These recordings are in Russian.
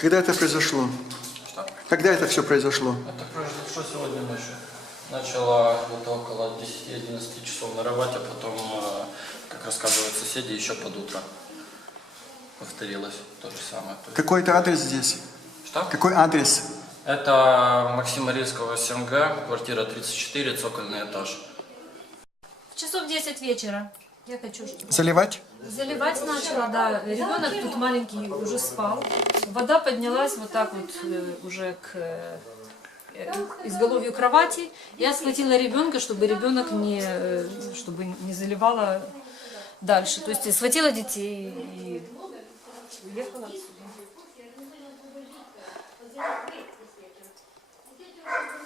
Когда это произошло? Что? Когда это все произошло? Это произошло сегодня ночью. Начала вот около 10-11 часов нарывать, а потом, э, как рассказывают соседи, еще под утро повторилось то же самое. То есть- Какой-то адрес здесь? Что? Какой адрес? Это Максима Рильского, 7Г, квартира 34, цокольный этаж. Часов 10 вечера. Я хочу Заливать? Заливать начала, да. Ребенок тут маленький уже спал. Вода поднялась вот так вот э, уже к э, э, изголовью кровати. Я схватила ребенка, чтобы ребенок не, чтобы не заливала дальше. То есть схватила детей и уехала.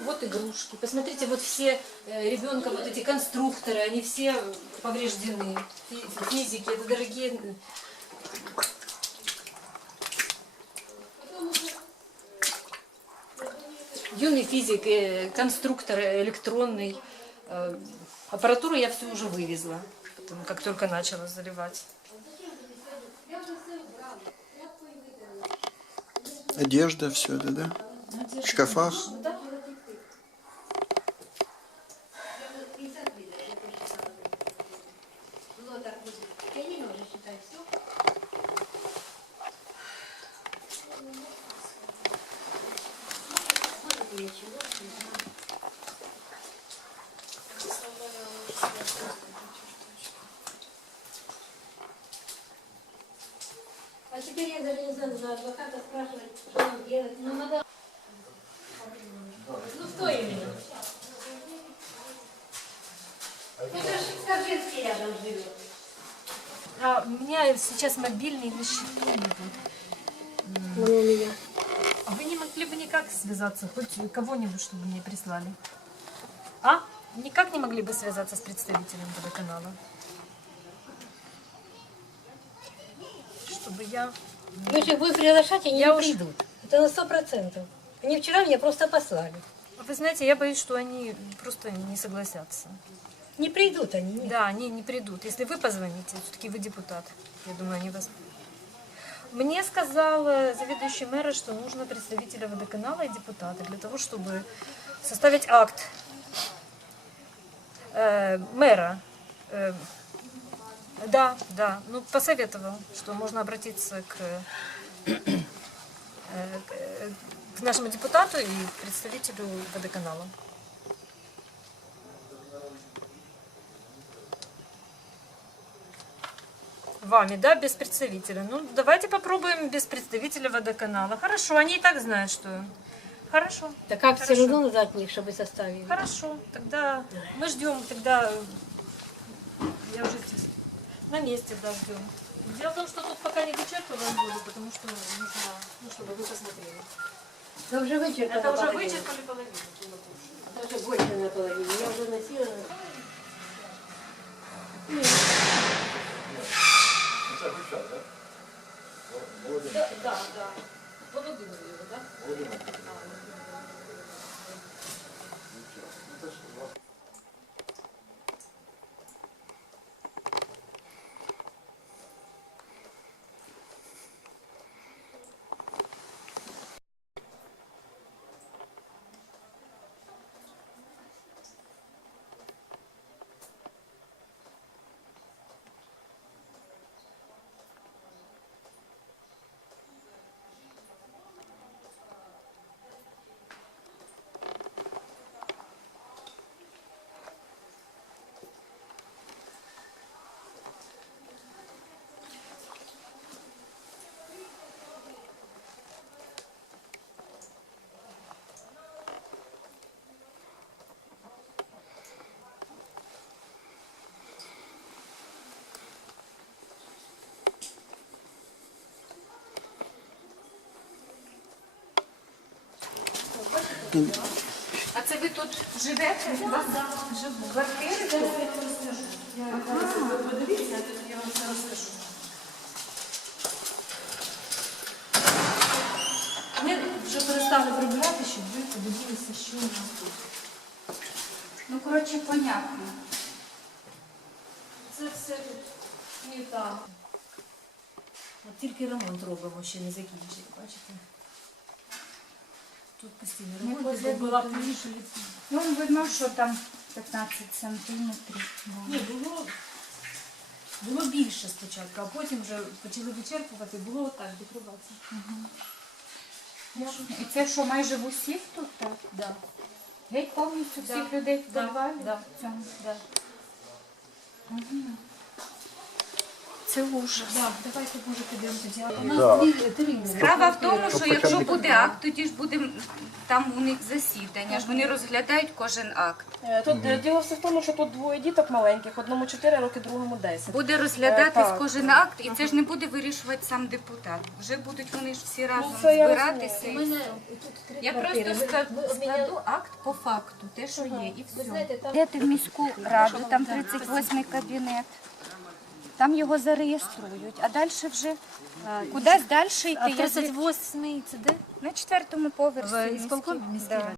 Вот игрушки. Посмотрите, вот все ребенка, вот эти конструкторы, они все повреждены. Фи- Физики, это дорогие. Юный физик, э, конструктор электронный. Э, Аппаратуру я всю уже вывезла, потом, как только начала заливать. Одежда, все это, да? В шкафах? Да. А теперь я даже не знаю, за адвоката спрашивать, что нам делать. Ну, надо... Ну, кто именно? Ну, это же Скоржинский рядом живет. А у меня сейчас мобильный на счету не будет. Ну, у меня. А вы не могли бы никак связаться, хоть кого-нибудь, чтобы мне прислали? А? Никак не могли бы связаться с представителем водоканала? Чтобы я... Если их будут приглашать, они Я не уж- придут. Это на сто процентов. Они вчера меня просто послали. Вы знаете, я боюсь, что они просто не согласятся. Не придут они, нет. Да, они не придут. Если вы позвоните, все-таки вы депутат. Я думаю, они вас... Мне сказал заведующий мэра, что нужно представителя водоканала и депутата для того, чтобы составить акт э, мэра. Э, да, да. Ну, посоветовал, что можно обратиться э, к, к нашему депутату и представителю водоканала. Вами, да, без представителя. Ну, давайте попробуем без представителя водоканала. Хорошо, они и так знают, что... Хорошо. Так как все Хорошо. равно надо от них, чтобы составили. Хорошо, тогда мы ждем, тогда я уже здесь на месте, да, ждем. Дело в том, что тут пока не вычерпываем воду, потому что нужно, ну, чтобы вы посмотрели. Это уже вычерпано. Это уже половину. вычерпали половину. было больше. Это уже больше наполовину. Я уже носила. Да, да, да. А це ви тут живете? У вас живу. Квартири? Я вам розкажу. Я подивіться, я вам все розкажу. Ми вже перестали прибирати, щоб ви подивилися, що у нас тут. Ну, коротше, понятно. Це все тут плита. От тільки ремонт робимо, ще не закінчили, бачите? Тут постійно ремонт, була будинку. Ну, видно, що там 15 сантиметрів. Ні, було, було більше спочатку, а потім вже почали вичерпувати, було отак декорація. І це що, майже в усіх тут так? Да. Геть повністю всіх Да. людей в Да. підвалі? Да. Цьому? Да. Це ужас. Да, давайте може підемо тоді. У нас дві, три. Справа в тому, що якщо буде акт, тоді ж буде там у них засідання. ж Вони розглядають кожен акт. Е, Тут е, діло все в тому, що тут двоє діток маленьких, одному 4 роки, другому 10. Буде Е, розглядатись так. кожен акт, і це ж не буде вирішувати сам депутат. Вже будуть вони ж всі разом Ну, це я збиратися. І мене все. тут Я просто ска- складу акт по факту, те, що є, і все. знаєте, там Йдете в міську раду, там 38 кабінет. Там його зареєструють, а далі вже кудись далі йти. а Я зві- 38 це де? на четвертому поверсі. В міській- ісполкомі міській Да. раді?